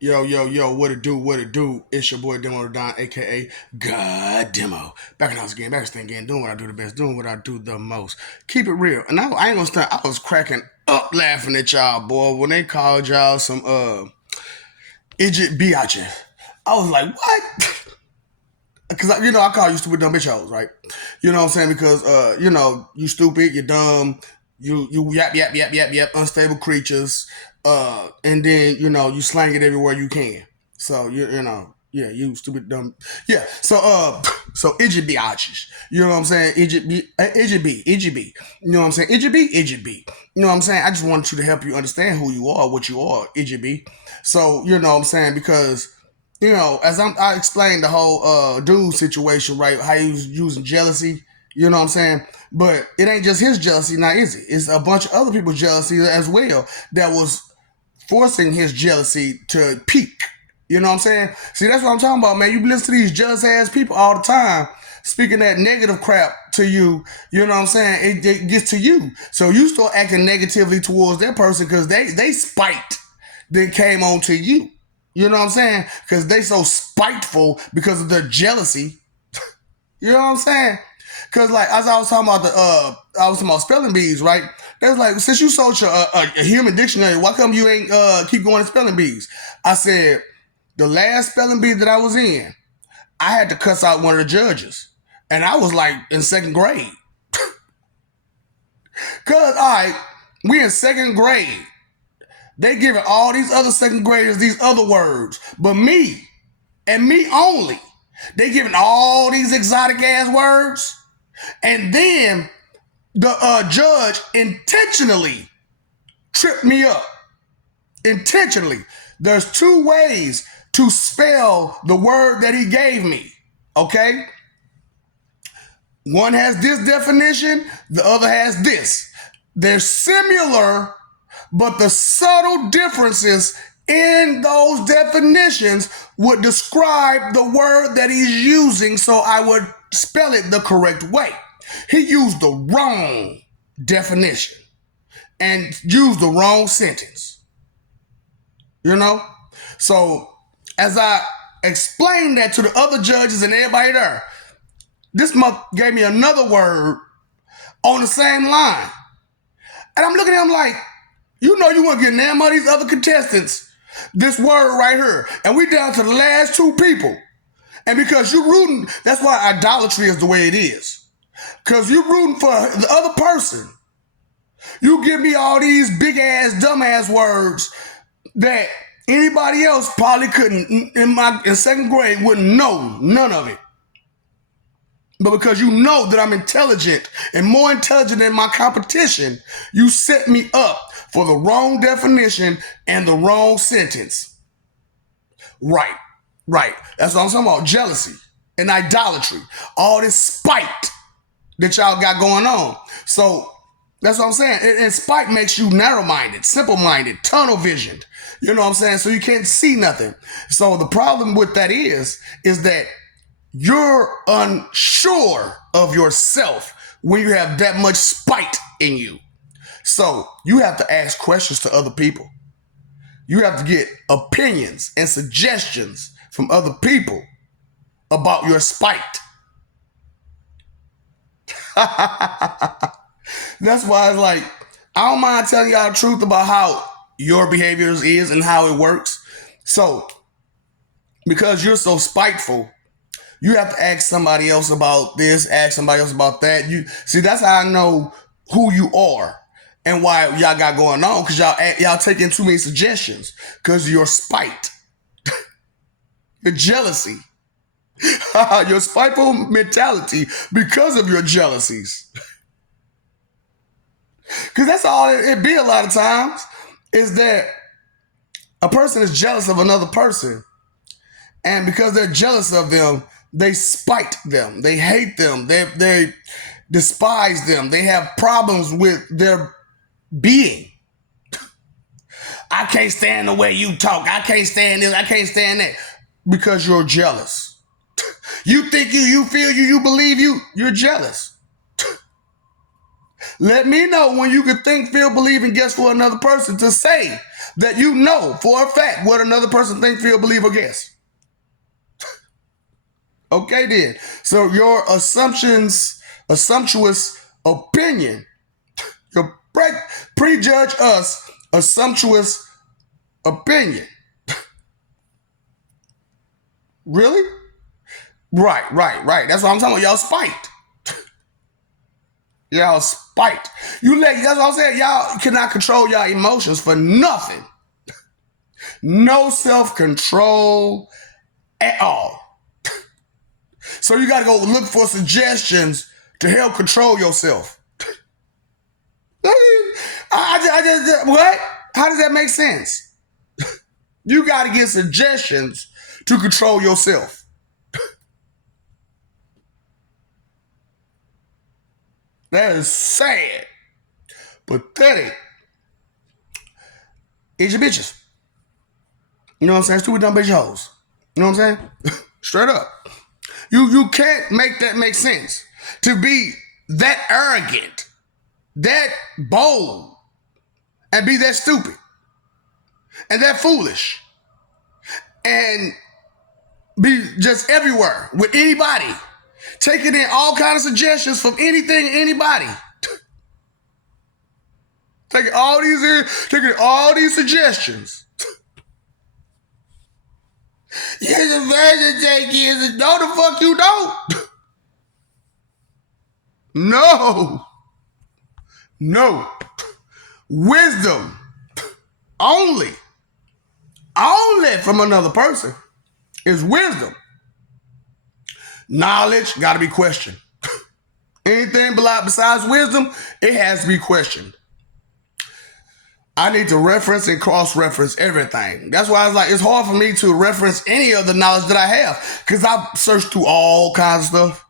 Yo, yo, yo, what it do, what it do? It's your boy Demo Don, aka God Demo. Back in the house again, back in again, doing what I do the best, doing what I do the most. Keep it real. And I ain't gonna stop, I was cracking up laughing at y'all, boy, when they called y'all some idiot biatches. I was like, what? Because I call you stupid dumb bitch hoes, right? You know what I'm saying? Because you stupid, you dumb, you yap yap yap yap yap, unstable creatures, and then you slang it everywhere you can. So yeah, you stupid dumb, yeah. So idjit be arches, you know what I'm saying? Idjit be, you know what I'm saying? Idjit be, you know what I'm saying? I just wanted you to help you understand who you are, what you are, idjit be. So you know what I'm saying? Because as I explained the whole dude situation, right? How he was using jealousy, you know what I'm saying? But it ain't just his jealousy, now is it? It's a bunch of other people's jealousy as well that was forcing his jealousy to peak. You know what I'm saying? See, that's what I'm talking about, man. You listen to these jealous ass people all the time speaking that negative crap to you. You know what I'm saying? It gets to you. So you start acting negatively towards that person because they spite then came on to you. You know what I'm saying? Because they so spiteful because of their jealousy. You know what I'm saying? Because like as I was talking about I was talking about spelling bees, right? They was like, since you sold your a human dictionary, why come you ain't keep going to spelling bees? I said the last spelling bee that I was in, I had to cuss out one of the judges, and I was like in second grade. Cause all right, we in second grade. They giving all these other second graders these other words, but me and me only. They giving all these exotic ass words, and then the judge intentionally tripped me up. Intentionally. There's two ways to spell the word that he gave me. Okay? One has this definition, the other has this. They're similar, but the subtle differences in those definitions would describe the word that he's using, so I would spell it the correct way. He used the wrong definition and used the wrong sentence. You know? So, as I explained that to the other judges and everybody there, this month gave me another word on the same line. And I'm looking at him like, you want to get name of these other contestants this word right here. And we down to the last two people. And because you're rooting, that's why idolatry is the way it is. Because you're rooting for the other person. You give me all these big ass, dumb ass words that anybody else probably couldn't, in second grade, wouldn't know none of it. But because you know that I'm intelligent and more intelligent than my competition, you set me up for the wrong definition and the wrong sentence. Right, right. That's what I'm talking about. Jealousy and idolatry. All this spite that y'all got going on. So that's what I'm saying. And spite makes you narrow-minded, simple-minded, tunnel-visioned. You know what I'm saying? So you can't see nothing. So the problem with that is that you're unsure of yourself when you have that much spite in you. So you have to ask questions to other people. You have to get opinions and suggestions from other people about your spite. That's why it's like, I don't mind telling y'all the truth about how your behaviors is and how it works. So, because you're so spiteful, you have to ask somebody else about this, ask somebody else about that. You see, that's how I know who you are and why y'all got going on, because y'all taking too many suggestions because of your spite, your jealousy, your spiteful mentality because of your jealousies. Because that's all it be a lot of times, is that a person is jealous of another person, and because they're jealous of them, they spite them, they hate them, they despise them, they have problems with their being. I can't stand the way you talk. I can't stand this. I can't stand that. Because you're jealous. You think you feel you believe you're jealous. Let me know when you can think, feel, believe, and guess for another person to say that you know for a fact what another person think, feel, believe, or guess. Okay, then. So your assumptuous opinion, your prejudge us assumptuous opinion. Really? Right. That's what I'm talking about. Y'all spiked. Y'all spiked. That's what I'm saying. Y'all cannot control y'all emotions for nothing. No self-control at all. So you got to go look for suggestions to help control yourself. What? How does that make sense? You got to get suggestions to control yourself. That is sad. Pathetic. It's your bitches. You know what I'm saying? Stupid dumb bitch hoes. You know what I'm saying? Straight up. You can't make that make sense. To be that arrogant, that bold, and be that stupid, and that foolish, and be just everywhere with anybody, taking in all kinds of suggestions from anything and anybody. Taking all these suggestions. You're supposed to take kids. No, the fuck you don't. No. Wisdom. Only from another person is wisdom. Knowledge got to be questioned. Anything besides wisdom, it has to be questioned. I need to reference and cross-reference everything. That's why it's hard for me to reference any of the knowledge that I have, because I've searched through all kinds of stuff.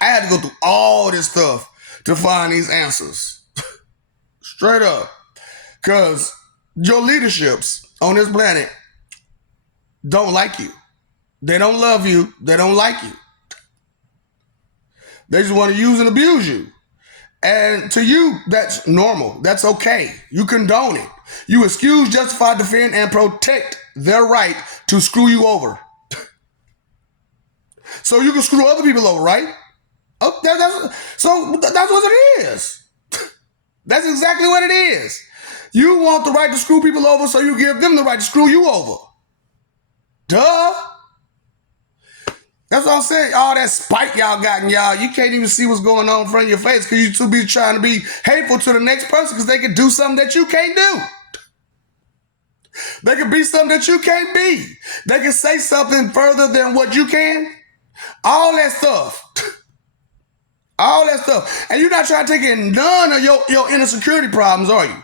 I had to go through all this stuff to find these answers. Straight up. Because your leaderships on this planet don't like you. They don't love you. They don't like you. They just want to use and abuse you. And to you, that's normal. That's okay. You condone it. You excuse, justify, defend, and protect their right to screw you over. So you can screw other people over, right? Oh, that's what it is. That's exactly what it is. You want the right to screw people over, so you give them the right to screw you over. Duh. That's what I'm saying. All that spite y'all got in y'all, you can't even see what's going on in front of your face because you too busy trying to be hateful to the next person because they can do something that you can't do. They can be something that you can't be. They can say something further than what you can. All that stuff. All that stuff. And you're not trying to take in none of your insecurity problems, are you?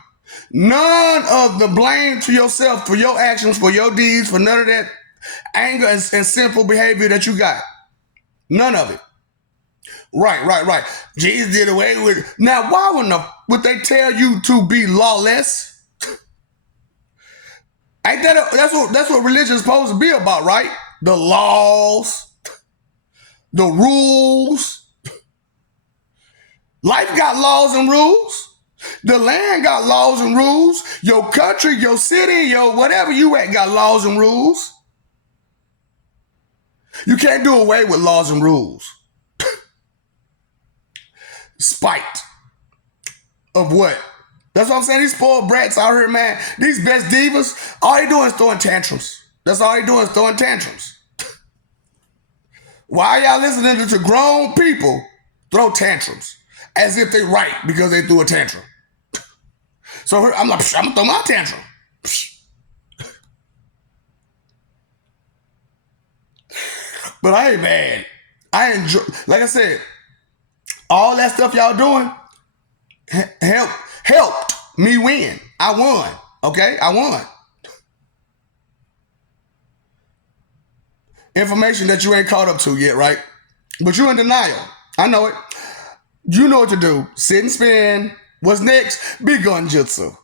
None of the blame to yourself for your actions, for your deeds, for none of that anger and sinful behavior that you got. None of it. Right. Jesus did away with it. Now, why would they tell you to be lawless? Ain't that's what religion is supposed to be about, right? The laws, the rules. Life got laws and rules. The land got laws and rules. Your country, your city, your whatever you at got laws and rules. You can't do away with laws and rules. Spite of what? That's what I'm saying. These spoiled brats out here, man. These best divas, all they doing is throwing tantrums. That's all they doing is throwing tantrums. Why y'all listening to grown people throw tantrums? As if they right because they threw a tantrum. So I'm like, I'm gonna throw my tantrum. But I ain't mad. I enjoy, like I said, all that stuff y'all doing helped me win. I won. Okay? I won. Information that you ain't caught up to yet, right? But you in denial. I know it. You know what to do. Sit and spin. What's next? Big gun jutsu.